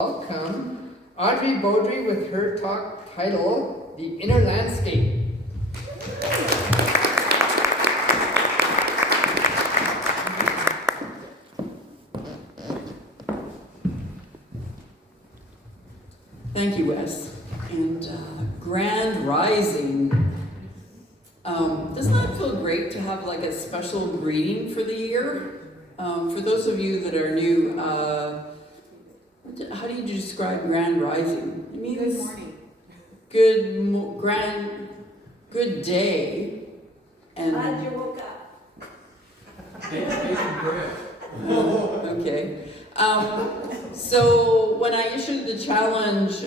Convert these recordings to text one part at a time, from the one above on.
Welcome Audrey Beaudry with her talk title, The Inner Landscape. Thank you, Wes. And Grand Rising. Doesn't that feel great to have like a special greeting for the year? For those of you that are new, how do you describe Grand Rising? It means good morning. Good day. And Glad you woke up. okay. So when I issued the challenge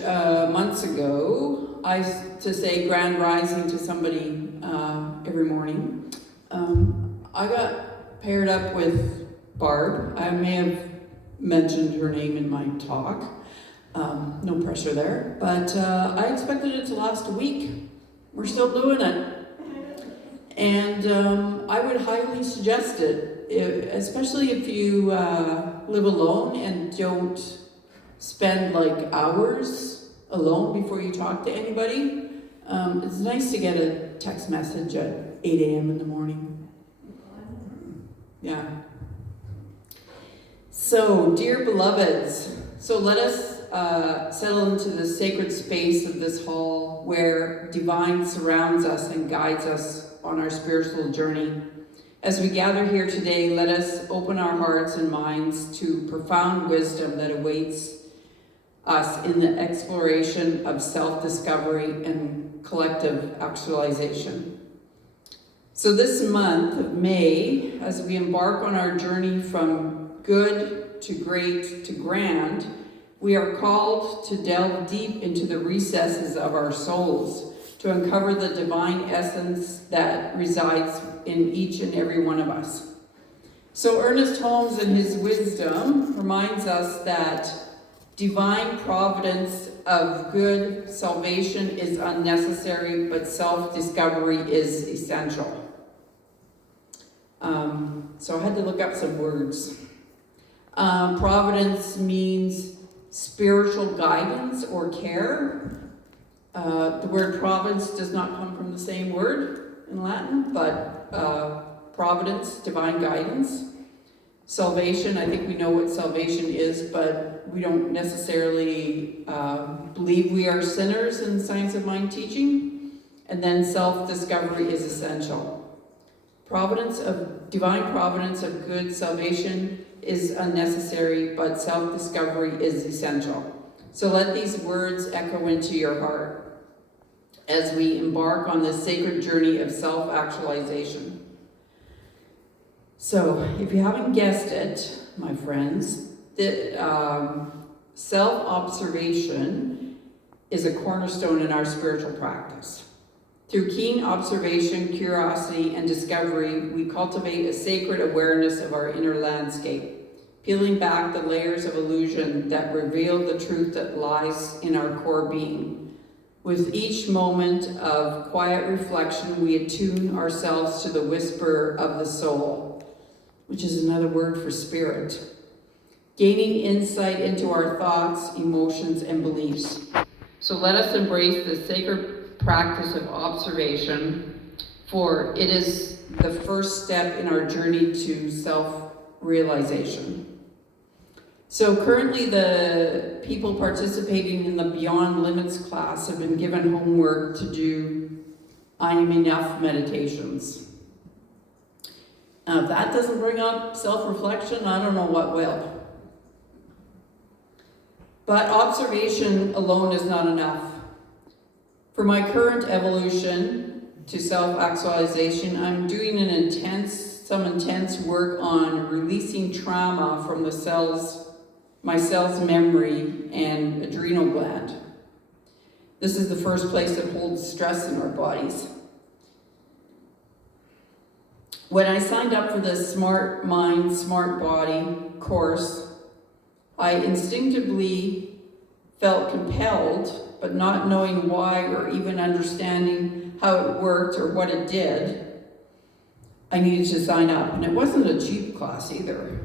months ago, to say Grand Rising to somebody every morning, I got paired up with Barb. I may have mentioned her name in my talk. No pressure there. But I expected it to last a week. We're still doing it. And I would highly suggest it, especially if you live alone and don't spend like hours alone before you talk to anybody. It's nice to get a text message at 8 a.m. in the morning. Yeah. So, dear beloveds, so let us settle into the sacred space of this hall where divine surrounds us and guides us on our spiritual journey. As we gather here today, let us open our hearts and minds to profound wisdom that awaits us in the exploration of self-discovery and collective actualization. So this month of May, as we embark on our journey from good to great to grand, we are called to delve deep into the recesses of our souls, to uncover the divine essence that resides in each and every one of us. So Ernest Holmes in his wisdom reminds us that divine providence of good salvation is unnecessary, but self-discovery is essential. So I had to look up some words. Providence means spiritual guidance or care. The word providence does not come from the same word in Latin, but providence, divine guidance. Salvation, I think we know what salvation is, but we don't necessarily believe we are sinners in Science of Mind teaching. And then self-discovery is essential. Divine providence of good salvation is unnecessary, but self-discovery is essential. So let these words echo into your heart as we embark on this sacred journey of self-actualization. So, if you haven't guessed it, my friends, self-observation is a cornerstone in our spiritual practice. Through keen observation, curiosity, and discovery, we cultivate a sacred awareness of our inner landscape, peeling back the layers of illusion that reveal the truth that lies in our core being. With each moment of quiet reflection, we attune ourselves to the whisper of the soul, which is another word for spirit, gaining insight into our thoughts, emotions, and beliefs. So let us embrace the sacred practice of observation, for it is the first step in our journey to self-realization. So currently the people participating in the Beyond Limits class have been given homework to do I Am Enough meditations. Now if that doesn't bring up self-reflection, I don't know what will. But observation alone is not enough. For my current evolution to self-actualization, I'm doing some intense work on releasing trauma from my cell's memory and adrenal gland. This is the first place that holds stress in our bodies. When I signed up for the Smart Mind, Smart Body course, I instinctively felt compelled, but not knowing why or even understanding how it worked or what it did, I needed to sign up. And it wasn't a cheap class either.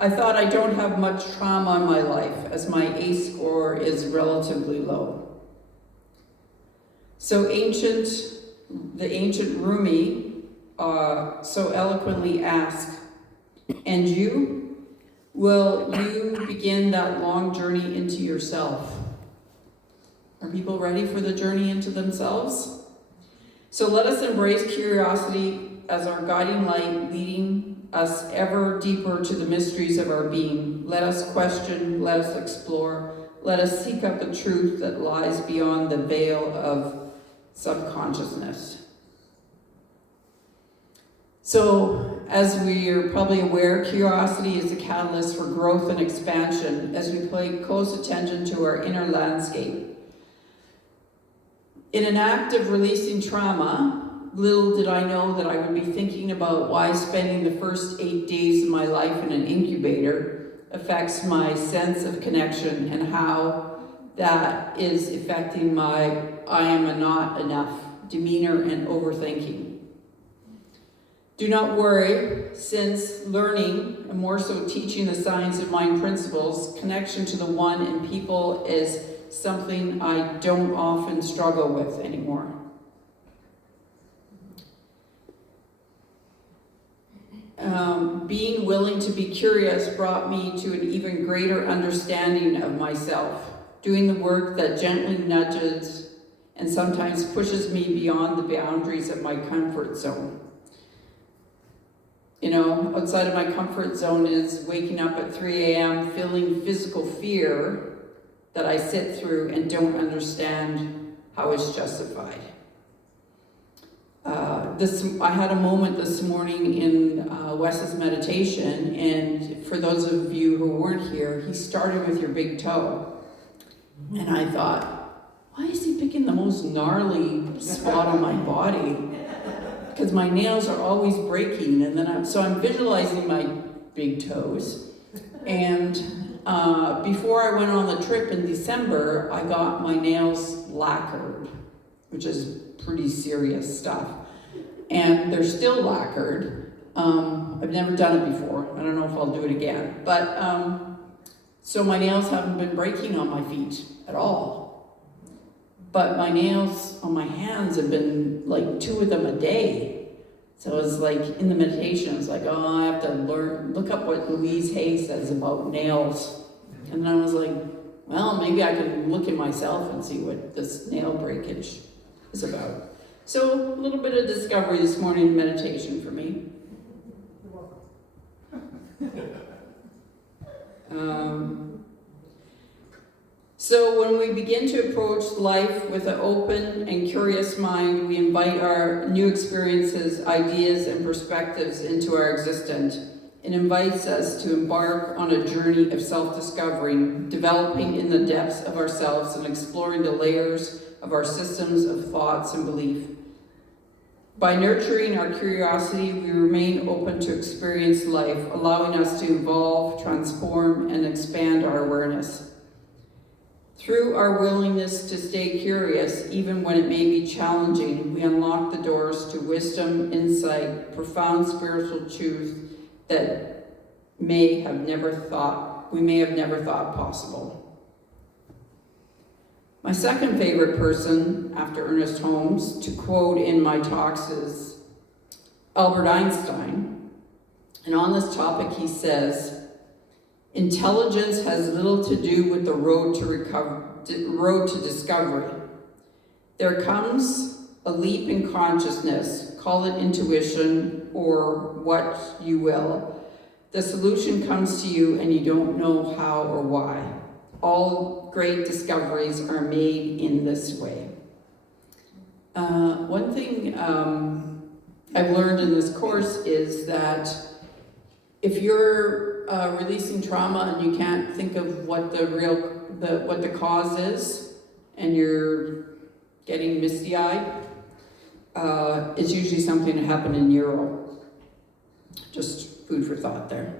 I thought I don't have much trauma in my life as my ACE score is relatively low. So the ancient Rumi so eloquently asked, and you? Will you begin that long journey into yourself? Are people ready for the journey into themselves? So let us embrace curiosity as our guiding light, leading us ever deeper to the mysteries of our being. Let us question, let us explore, let us seek out the truth that lies beyond the veil of subconsciousness. So, as we are probably aware, curiosity is a catalyst for growth and expansion as we pay close attention to our inner landscape. In an act of releasing trauma, little did I know that I would be thinking about why spending the first 8 days of my life in an incubator affects my sense of connection and how that is affecting my I am a not enough demeanor and overthinking. Do not worry, since learning, and more so teaching the science of mind principles, connection to the one and people is something I don't often struggle with anymore. Being willing to be curious brought me to an even greater understanding of myself, doing the work that gently nudges and sometimes pushes me beyond the boundaries of my comfort zone. You know, outside of my comfort zone is waking up at 3 a.m. feeling physical fear that I sit through and don't understand how it's justified. I had a moment this morning in Wes's meditation, and for those of you who weren't here, he started with your big toe. And I thought, why is he picking the most gnarly spot on my body? Because my nails are always breaking, and then I'm visualizing my big toes. And before I went on the trip in December, I got my nails lacquered, which is pretty serious stuff. And they're still lacquered. I've never done it before. I don't know if I'll do it again. But so my nails haven't been breaking on my feet at all. But my nails on my hands have been like 2 of them a day. So it was like in the meditation, I was like, oh, I have to look up what Louise Hay says about nails. And then I was like, well, maybe I can look at myself and see what this nail breakage is about. So a little bit of discovery this morning in meditation for me. So when we begin to approach life with an open and curious mind, we invite our new experiences, ideas, and perspectives into our existence. It invites us to embark on a journey of self-discovery, developing in the depths of ourselves and exploring the layers of our systems of thoughts and belief. By nurturing our curiosity, we remain open to experience life, allowing us to evolve, transform, and expand our awareness. Through our willingness to stay curious, even when it may be challenging, we unlock the doors to wisdom, insight, profound spiritual truth that we may have never thought possible. My second favorite person, after Ernest Holmes, to quote in my talks is Albert Einstein. And on this topic, he says, intelligence has little to do with the road to discovery. There comes a leap in consciousness, call it intuition or what you will. The solution comes to you and you don't know how or why. All great discoveries are made in this way. One thing I've learned in this course is that if you're releasing trauma and you can't think of what the cause is, and you're getting misty-eyed, it's usually something that happened in neuro. Just food for thought there.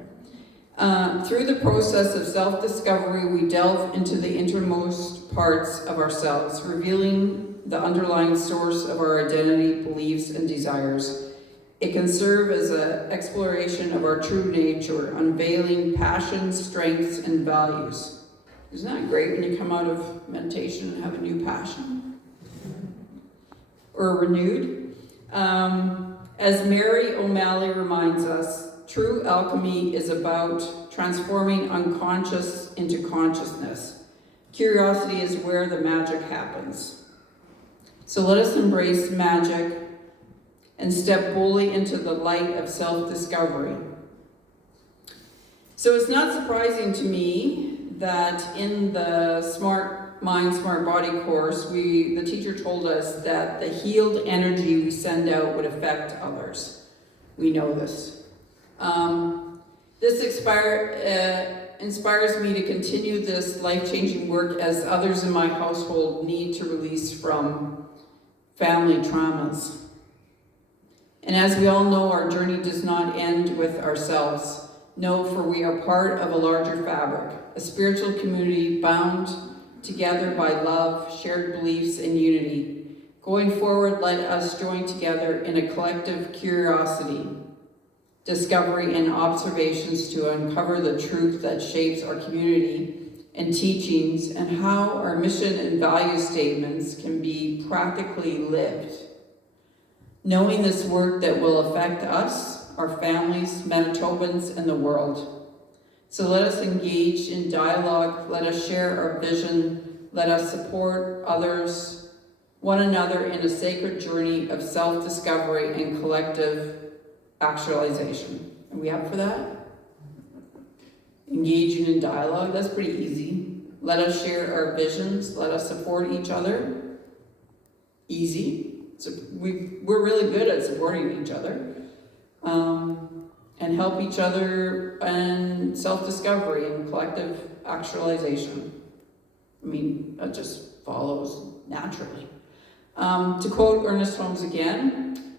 Through the process of self-discovery, we delve into the innermost parts of ourselves, revealing the underlying source of our identity, beliefs, and desires. It can serve as an exploration of our true nature, unveiling passions, strengths, and values. Isn't that great when you come out of meditation and have a new passion? Or renewed? As Mary O'Malley reminds us, true alchemy is about transforming unconscious into consciousness. Curiosity is where the magic happens. So let us embrace magic and step boldly into the light of self-discovery. So it's not surprising to me that in the Smart Mind, Smart Body course, the teacher told us that the healed energy we send out would affect others. We know this. This inspires me to continue this life-changing work as others in my household need to release from family traumas. And as we all know, our journey does not end with ourselves. No, for we are part of a larger fabric, a spiritual community bound together by love, shared beliefs, and unity. Going forward, let us join together in a collective curiosity, discovery, and observations to uncover the truth that shapes our community and teachings, and how our mission and value statements can be practically lived. Knowing this work that will affect us, our families, Manitobans, and the world. So let us engage in dialogue, let us share our vision, let us support others, one another in a sacred journey of self-discovery and collective actualization. Are we up for that? Engaging in dialogue, that's pretty easy. Let us share our visions, let us support each other. Easy. So we're really good at supporting each other. And help each other in self-discovery and collective actualization. I mean, that just follows naturally. To quote Ernest Holmes again,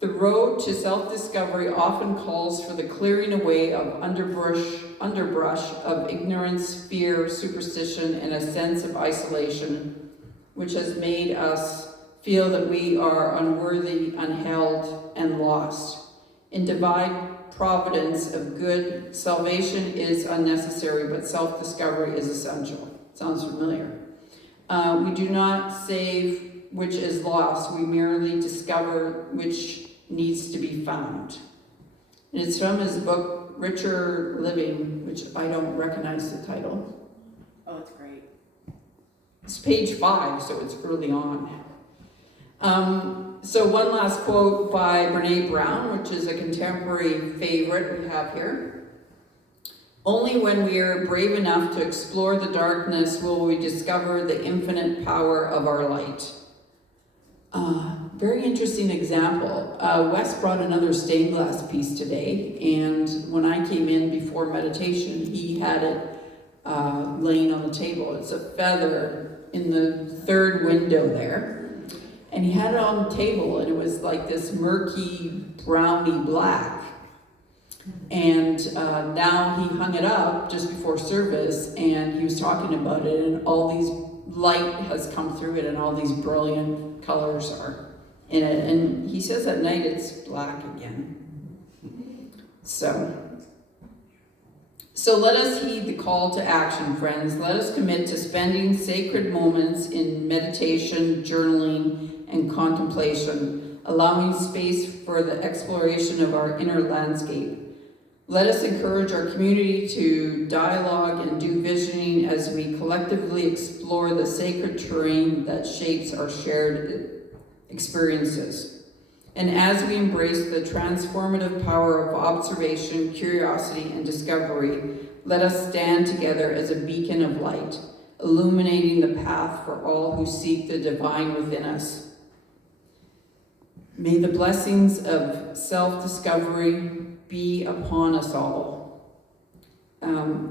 the road to self-discovery often calls for the clearing away of underbrush of ignorance, fear, superstition, and a sense of isolation, which has made us feel that we are unworthy, unheld, and lost. In divine providence of good, salvation is unnecessary, but self-discovery is essential. Sounds familiar. We do not save which is lost. We merely discover which needs to be found. And it's from his book, Richer Living, which I don't recognize the title. Oh, it's great. It's page 5, so it's early on. So one last quote by Brene Brown, which is a contemporary favorite we have here. Only when we are brave enough to explore the darkness will we discover the infinite power of our light. Very interesting example. Wes brought another stained glass piece today, and when I came in before meditation, he had it laying on the table. It's a feather in the third window there. And he had it on the table, and it was like this murky, browny black. And now he hung it up just before service, and he was talking about it, and all these light has come through it, and all these brilliant colors are in it. And he says at night it's black again. So let us heed the call to action, friends. Let us commit to spending sacred moments in meditation, journaling, and contemplation, allowing space for the exploration of our inner landscape. Let us encourage our community to dialogue and do visioning as we collectively explore the sacred terrain that shapes our shared experiences. And as we embrace the transformative power of observation, curiosity, and discovery, let us stand together as a beacon of light, illuminating the path for all who seek the divine within us. May the blessings of self-discovery be upon us all.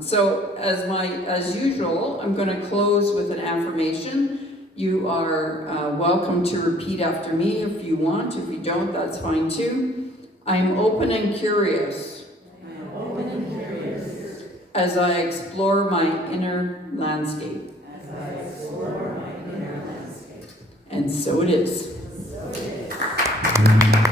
So as usual, I'm going to close with an affirmation. You are welcome to repeat after me if you want. If you don't, that's fine too. I am open and curious. I am open and curious. As I explore my inner landscape. As I explore my inner landscape. And so it is. So it is.